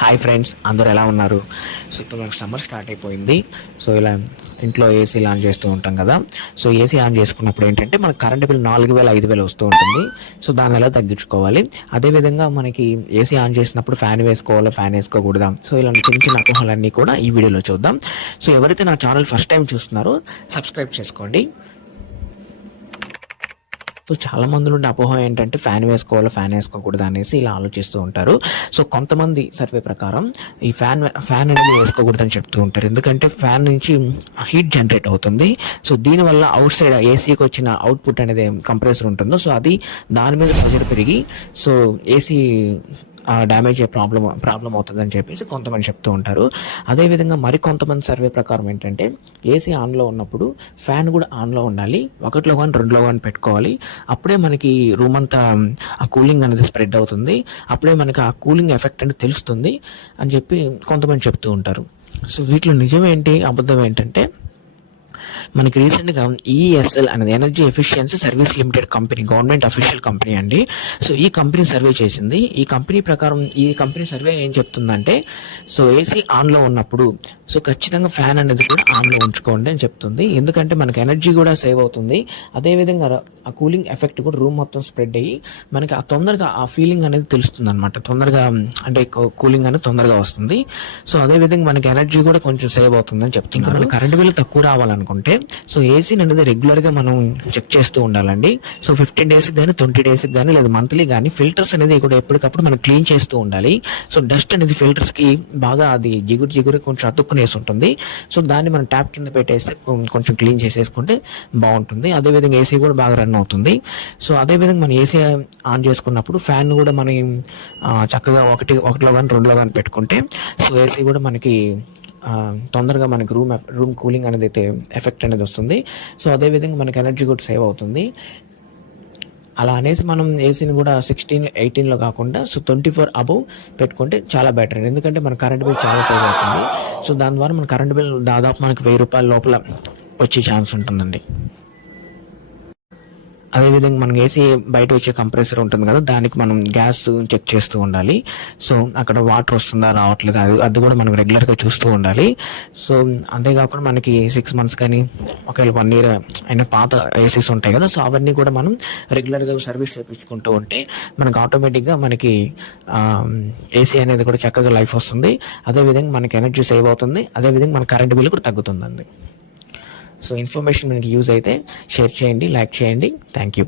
Hi friends అందరూ ఎలా ఉన్నారు? సో ఇప్పుడు మనకు సమ్మర్ స్టార్ట్ అయిపోయింది. సో ఇలా ఇంట్లో ఏసీలు ఆన్ చేస్తూ ఉంటాం కదా. సో ఏసీ ఆన్ చేసుకున్నప్పుడు ఏంటంటే మనకు కరెంట్ బిల్ నాలుగు వేల ఐదు వేలు వస్తూ ఉంటుంది. సో దాన్ని ఎలా తగ్గించుకోవాలి? అదేవిధంగా మనకి ఏసీ ఆన్ చేసినప్పుడు ఫ్యాన్ వేసుకోవాలా ఫ్యాన్ వేసుకోకూడదా? సో ఇలాంటి చిన్న చిన్న అపోహలన్నీ కూడా ఈ వీడియోలో చూద్దాం. సో ఎవరైతే నా ఛానల్ ఫస్ట్ టైం చూస్తున్నారో సబ్స్క్రైబ్ చేసుకోండి. సో చాలా మంది ఉండే అపోహ ఏంటంటే ఫ్యాన్ వేసుకోవాలి ఫ్యాన్ వేసుకోకూడదు అనేసి ఇలా ఆలోచిస్తూ ఉంటారు. సో కొంతమంది సర్వే ప్రకారం ఈ ఫ్యాన్ ఫ్యాన్ అనేది వేసుకోకూడదు అని చెప్తూ ఉంటారు. ఎందుకంటే ఫ్యాన్ నుంచి హీట్ జనరేట్ అవుతుంది. సో దీనివల్ల అవుట్ సైడ్ ఏసీకి వచ్చిన అవుట్పుట్ అనేది కంప్రెసర్ ఉంటుందో సో అది దాని మీద ప్రెజర్ పెరిగి సో ఏసీ డ్యామేజ్ అయ్యే ప్రాబ్లం ప్రాబ్లం అవుతుందని చెప్పేసి కొంతమంది చెప్తూ ఉంటారు. అదేవిధంగా మరి కొంతమంది సర్వే ప్రకారం ఏంటంటే ఏసీ ఆన్లో ఉన్నప్పుడు ఫ్యాన్ కూడా ఆన్లో ఉండాలి ఒకటిలో కానీ రెండులో కానీ పెట్టుకోవాలి. అప్పుడే మనకి రూమ్ అంతా ఆ కూలింగ్ అనేది స్ప్రెడ్ అవుతుంది. అప్పుడే మనకి ఆ కూలింగ్ ఎఫెక్ట్ అనేది తెలుస్తుంది అని చెప్పి కొంతమంది చెప్తూ ఉంటారు. సో వీటిలో నిజం ఏంటి అబద్ధం ఏంటంటే మనకి రీసెంట్గా ఈఎస్ఎల్ అనేది energy efficiency service limited company government official company అండి. సో ఈ కంపెనీ సర్వే చేసింది. ఈ కంపెనీ ప్రకారం ఈ కంపెనీ సర్వే ఏం చెప్తుందంటే సో ఏసీ ఆన్లో ఉన్నప్పుడు సో ఖచ్చితంగా ఫ్యాన్ అనేది కూడా ఆన్లో ఉంచుకోండి అని చెప్తుంది. ఎందుకంటే మనకి ఎనర్జీ కూడా సేవ్ అవుతుంది. అదేవిధంగా ఆ కూలింగ్ ఎఫెక్ట్ కూడా రూమ్ మొత్తం స్ప్రెడ్ అయ్యి మనకి ఆ తొందరగా ఆ ఫీలింగ్ అనేది తెలుస్తుంది అనమాట తొందరగా అంటే కూలింగ్ అనేది తొందరగా వస్తుంది. సో అదేవిధంగా మనకి ఎనర్జీ కూడా కొంచెం సేవ్ అవుతుంది అని చెప్తున్నారు కరెంట్ బిల్ తక్కువ అనుకుంటే సో ఏసీ అనేది రెగ్యులర్గా మనం చెక్ చేస్తూ ఉండాలండి. సో ఫిఫ్టీన్ డేస్ కానీ ట్వంటీ డేస్ కానీ లేదా మంత్లీ కానీ ఫిల్టర్స్ అనేది కూడా ఎప్పటికప్పుడు మనం క్లీన్ చేస్తూ ఉండాలి. సో డస్ట్ అనేది ఫిల్టర్స్కి బాగా అది జిగురు జిగురు కొంచెం అతుక్కునేసి ఉంటుంది. సో దాన్ని మనం ట్యాప్ కింద పెట్టేస్తే కొంచెం క్లీన్ చేసేసుకుంటే బాగుంటుంది. అదేవిధంగా ఏసీ కూడా బాగా రన్ అవుతుంది. సో అదేవిధంగా మనం ఏసీ ఆన్ చేసుకున్నప్పుడు ఫ్యాన్ కూడా మనం చక్కగా ఒకటి ఒకటిలో కానీ రెండులో కానీ పెట్టుకుంటే సో ఏసీ కూడా మనకి తొందరగా మనకి రూమ్ రూమ్ కూలింగ్ అనేది అయితే ఎఫెక్ట్ అనేది వస్తుంది. సో అదేవిధంగా మనకి ఎనర్జీ కూడా సేవ్ అవుతుంది. అలా అనేసి మనం ఏసీని కూడా సిక్స్టీన్ ఎయిటీన్లో కాకుండా సో ట్వంటీ ఫోర్ అబవ్ పెట్టుకుంటే చాలా బెటర్. ఎందుకంటే మన కరెంట్ బిల్ చాలా సేవ్ అవుతుంది. సో దాని ద్వారా మన కరెంట్ బిల్ దాదాపు మనకి వెయ్యి రూపాయల లోపల వచ్చే ఛాన్స్ ఉంటుందండి. అదేవిధంగా మనం ఏసీ బయట వచ్చే కంప్రెసర్ ఉంటుంది కదా దానికి మనం గ్యాస్ చెక్ చేస్తూ ఉండాలి. సో అక్కడ వాటర్ వస్తుందా రావట్లేదు అది అది కూడా మనం రెగ్యులర్గా చూస్తూ ఉండాలి. సో అంతేకాకుండా మనకి సిక్స్ మంత్స్ కానీ ఒకవేళ వన్ ఇయర్ అయిన పాత ఏసీస్ ఉంటాయి కదా సో అవన్నీ కూడా మనం రెగ్యులర్గా సర్వీస్ చేయించుకుంటూ ఉంటే మనకు ఆటోమేటిక్గా మనకి ఏసీ అనేది కూడా చక్కగా లైఫ్ వస్తుంది. అదేవిధంగా మనకి ఎనర్జీ సేవ్ అవుతుంది. అదేవిధంగా మన కరెంట్ బిల్ కూడా తగ్గుతుందండి. సో ఇన్ఫర్మేషన్ మనకి యూజ్ అయితే షేర్ చేయండి లైక్ చేయండి. Thank you